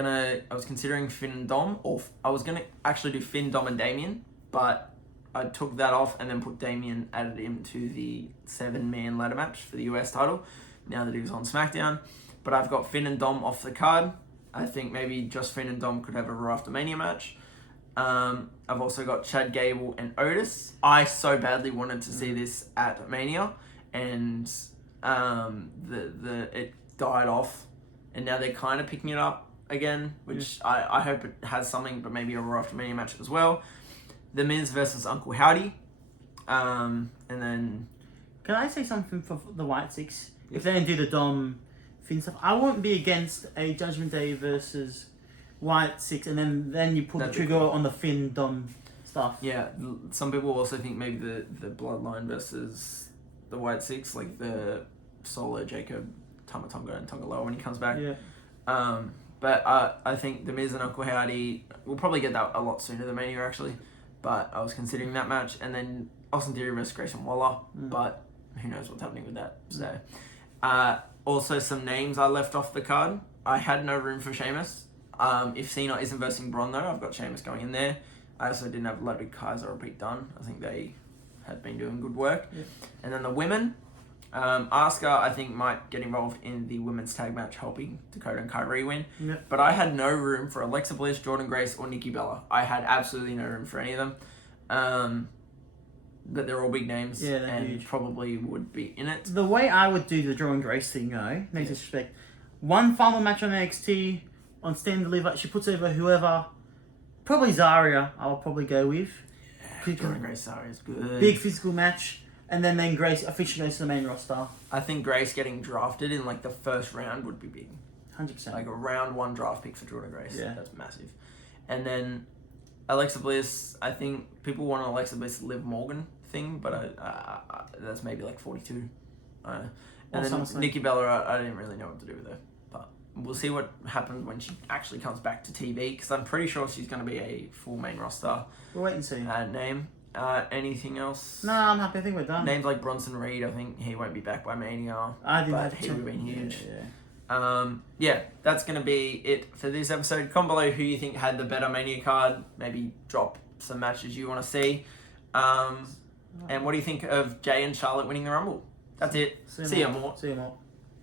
considering Finn and Dom, or I was going to actually do Finn, Dom, and Damien, but I took that off and then put Damien, added him to the 7-man ladder match for the US title, now that he was on SmackDown. But I've got Finn and Dom off the card. I think maybe just Finn and Dom could have a Raw After Mania match. I've also got Chad Gable and Otis. I so badly wanted to see this at Mania, and it died off, and now they're kind of picking it up again, which I hope it has something, but maybe a Raw After Mania match as well. The Miz versus Uncle Howdy, and then... Can I say something for the White Six? If they didn't do the Dom Finn stuff. I wouldn't be against a Judgment Day versus White Six, and then you pull the trigger on the Finn Dom stuff. Yeah, some people also think maybe the Bloodline versus the White Six, like the Solo, Jacob, Tama Tonga, and Tongaloa when he comes back. Yeah. But I think The Miz and Uncle Howdy, we'll probably get that a lot sooner than Mania actually. But I was considering that match, and then Austin Theory versus Grayson Waller. But who knows what's happening with that? So, also some names I left off the card. I had no room for Sheamus. If Cena isn't versing Braun though, I've got Sheamus going in there. I also didn't have Ludwig Kaiser or Pete Dunne. I think they had been doing good work. Yeah. And then the women, Asuka I think might get involved in the women's tag match, helping Dakota and Kyrie win. Yeah. But I had no room for Alexa Bliss, Jordan Grace, or Nikki Bella. I had absolutely no room for any of them. But they're all big names, and huge. probably would be in it. The way I would do the Jordan Grace thing, no disrespect. One final match on NXT on Stand and Deliver. She puts over whoever. Probably Zarya. I'll probably go with. Yeah, Jordan Grace Zarya is good. Big physical match, and then Grace officially goes to the main roster. I think Grace getting drafted in like the first round would be big. 100%. Like a round 1 draft pick for Jordan Grace. Yeah. That's massive. And then Alexa Bliss, I think people want an Alexa Bliss Liv Morgan thing, but that's maybe like 42. And then Nikki Bella, I didn't really know what to do with her. But we'll see what happens when she actually comes back to TV, because I'm pretty sure she's going to be a full main roster We'll wait and see. name. Anything else? No, I'm happy. I think we're done. Names like Bronson Reed, I think he won't be back by Mania. I didn't but have he to. would have been huge. Yeah. That's going to be it for this episode. Comment below who you think had the better Mania card. Maybe drop some matches you want to see. And what do you think of Jay and Charlotte winning the Rumble? That's it. See you more. See you more.